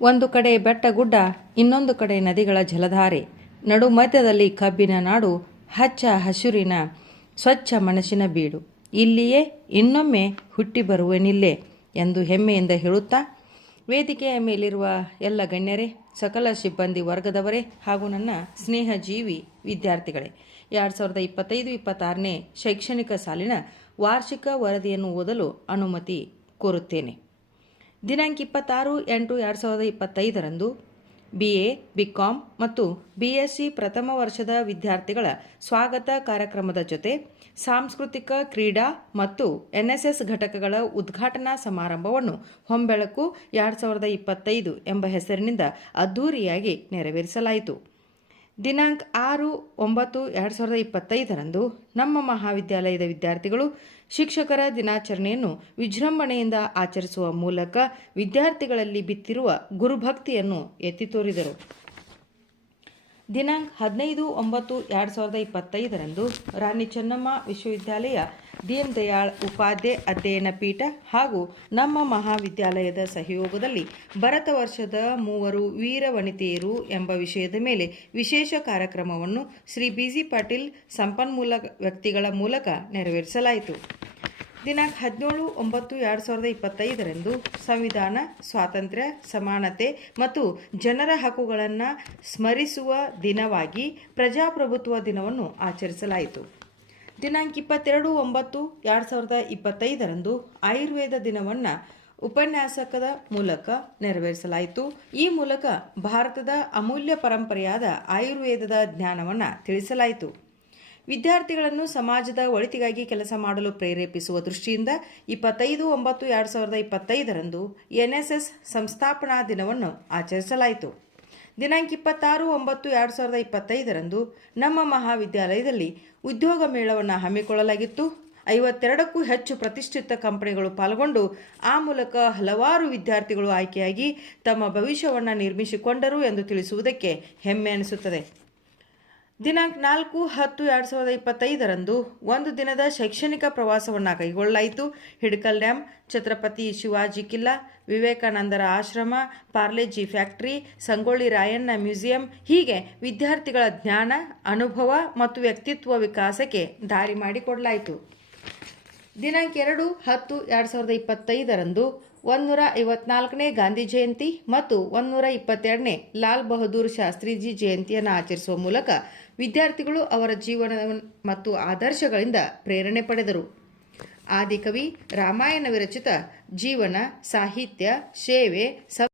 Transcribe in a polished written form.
ಒಂದು ಕಡೆ ಬೆಟ್ಟ ಗುಡ್ಡ, ಇನ್ನೊಂದು ಕಡೆ ನದಿಗಳ ಜಲಧಾರೆ, ನಡು ಮಧ್ಯದಲ್ಲಿ ಕಬ್ಬಿನ ನಾಡು, ಹಚ್ಚ ಹಸುರಿನ ಸ್ವಚ್ಛ ಮನಸ್ಸಿನ ಬೀಡು. ಇಲ್ಲಿಯೇ ಇನ್ನೊಮ್ಮೆ ಹುಟ್ಟಿ ಬರುವೆನಿಲ್ಲೇ ಎಂದು ಹೆಮ್ಮೆಯಿಂದ ಹೇಳುತ್ತಾ, ವೇದಿಕೆಯ ಮೇಲಿರುವ ಎಲ್ಲ ಗಣ್ಯರೇ, ಸಕಲ ಸಿಬ್ಬಂದಿ ವರ್ಗದವರೇ ಹಾಗೂ ನನ್ನ ಸ್ನೇಹಜೀವಿ ವಿದ್ಯಾರ್ಥಿಗಳೇ, 2025-26ನೇ ಶೈಕ್ಷಣಿಕ ಸಾಲಿನ ವಾರ್ಷಿಕ ವರದಿಯನ್ನು ಓದಲು ಅನುಮತಿ ಕೋರುತ್ತೇನೆ. ದಿನಾಂಕ 26/8/2025ರಂದು BA, BCom ಮತ್ತು BSc ಪ್ರಥಮ ವರ್ಷದ ವಿದ್ಯಾರ್ಥಿಗಳ ಸ್ವಾಗತ ಕಾರ್ಯಕ್ರಮದ ಜೊತೆ ಸಾಂಸ್ಕೃತಿಕ, ಕ್ರೀಡಾ ಮತ್ತು NSS ಘಟಕಗಳ ಉದ್ಘಾಟನಾ ಸಮಾರಂಭವನ್ನು ಹೊಂಬೆಳಕು 2025 ಎಂಬ ಹೆಸರಿನಿಂದ ಅದ್ಧೂರಿಯಾಗಿ ನೆರವೇರಿಸಲಾಯಿತು. ದಿನಾಂಕ 6/9/2025ರಂದು ನಮ್ಮ ಮಹಾವಿದ್ಯಾಲಯದ ವಿದ್ಯಾರ್ಥಿಗಳು ಶಿಕ್ಷಕರ ದಿನಾಚರಣೆಯನ್ನು ವಿಜೃಂಭಣೆಯಿಂದ ಆಚರಿಸುವ ಮೂಲಕ ವಿದ್ಯಾರ್ಥಿಗಳಲ್ಲಿ ಬಿತ್ತಿರುವ ಗುರುಭಕ್ತಿಯನ್ನು ಎತ್ತಿ ತೋರಿದರು. ದಿನಾಂಕ 15/9/2025ರಂದು ರಾಣಿ ಚೆನ್ನಮ್ಮ ವಿಶ್ವವಿದ್ಯಾಲಯ, ದೀನ್ ದಯಾಳ್ ಉಪಾಧ್ಯಾಯ ಅಧ್ಯಯನ ಪೀಠ ಹಾಗೂ ನಮ್ಮ ಮಹಾವಿದ್ಯಾಲಯದ ಸಹಯೋಗದಲ್ಲಿ ಭರತ ವರ್ಷದ 3 ವೀರ ವನಿತೆಯರು ಎಂಬ ವಿಷಯದ ಮೇಲೆ ವಿಶೇಷ ಕಾರ್ಯಕ್ರಮವನ್ನು ಶ್ರೀ BG ಪಾಟೀಲ್ ಸಂಪನ್ಮೂಲ ವ್ಯಕ್ತಿಗಳ ಮೂಲಕ ನೆರವೇರಿಸಲಾಯಿತು. ದಿನಾಂಕ 17/9/2025ರಂದು ಸಂವಿಧಾನ, ಸ್ವಾತಂತ್ರ್ಯ, ಸಮಾನತೆ ಮತ್ತು ಜನರ ಹಕ್ಕುಗಳನ್ನು ಸ್ಮರಿಸುವ ದಿನವಾಗಿ ಪ್ರಜಾಪ್ರಭುತ್ವ ದಿನವನ್ನು ಆಚರಿಸಲಾಯಿತು. ದಿನಾಂಕ 22/9/2025ರಂದು ಆಯುರ್ವೇದ ದಿನವನ್ನು ಉಪನ್ಯಾಸಕದ ಮೂಲಕ ನೆರವೇರಿಸಲಾಯಿತು. ಈ ಮೂಲಕ ಭಾರತದ ಅಮೂಲ್ಯ ಪರಂಪರೆಯಾದ ಆಯುರ್ವೇದದ ಜ್ಞಾನವನ್ನು ತಿಳಿಸಲಾಯಿತು. ವಿದ್ಯಾರ್ಥಿಗಳನ್ನು ಸಮಾಜದ ಒಳಿತಿಗಾಗಿ ಕೆಲಸ ಮಾಡಲು ಪ್ರೇರೇಪಿಸುವ ದೃಷ್ಟಿಯಿಂದ 25/9/2025ರಂದು NSS ಸಂಸ್ಥಾಪನಾ ದಿನವನ್ನು ಆಚರಿಸಲಾಯಿತು. ದಿನಾಂಕ 26/9/2025ರಂದು ನಮ್ಮ ಮಹಾವಿದ್ಯಾಲಯದಲ್ಲಿ ಉದ್ಯೋಗ ಮೇಳವನ್ನು ಹಮ್ಮಿಕೊಳ್ಳಲಾಗಿತ್ತು. 52ಕ್ಕೂ ಹೆಚ್ಚು ಪ್ರತಿಷ್ಠಿತ ಕಂಪನಿಗಳು ಪಾಲ್ಗೊಂಡು ಆ ಮೂಲಕ ಹಲವಾರು ವಿದ್ಯಾರ್ಥಿಗಳು ಆಯ್ಕೆಯಾಗಿ ತಮ್ಮ ಭವಿಷ್ಯವನ್ನು ನಿರ್ಮಿಸಿಕೊಂಡರು ಎಂದು ತಿಳಿಸುವುದಕ್ಕೆ ಹೆಮ್ಮೆ ಅನಿಸುತ್ತದೆ. ದಿನಾಂಕ 4/10/2025ರಂದು ಒಂದು ದಿನದ ಶೈಕ್ಷಣಿಕ ಪ್ರವಾಸವನ್ನು ಕೈಗೊಳ್ಳಲಾಯಿತು. ಹಿಡಕಲ್ ಡ್ಯಾಮ್, ಛತ್ರಪತಿ ಶಿವಾಜಿ ಕಿಲ್ಲಾ, ವಿವೇಕಾನಂದರ ಆಶ್ರಮ, ಪಾರ್ಲೆಜಿ ಫ್ಯಾಕ್ಟರಿ, ಸಂಗೊಳ್ಳಿ ರಾಯಣ್ಣ ಮ್ಯೂಸಿಯಂ ಹೀಗೆ ವಿದ್ಯಾರ್ಥಿಗಳ ಜ್ಞಾನ, ಅನುಭವ ಮತ್ತು ವ್ಯಕ್ತಿತ್ವ ವಿಕಾಸಕ್ಕೆ ದಾರಿ ಮಾಡಿಕೊಡಲಾಯಿತು. ದಿನಾಂಕ 2/10/2025ರಂದು 154ನೇ ಗಾಂಧಿ ಜಯಂತಿ ಮತ್ತು 122ನೇ ಲಾಲ್ ಬಹದ್ದೂರ್ ಶಾಸ್ತ್ರೀಜಿ ಜಯಂತಿಯನ್ನು ಆಚರಿಸುವ ಮೂಲಕ ವಿದ್ಯಾರ್ಥಿಗಳು ಅವರ ಜೀವನ ಮತ್ತು ಆದರ್ಶಗಳಿಂದ ಪ್ರೇರಣೆ ಪಡೆದರು. ಆದಿಕವಿ ರಾಮಾಯಣ ವಿರಚಿತ ಜೀವನ, ಸಾಹಿತ್ಯ, ಸೇವೆ,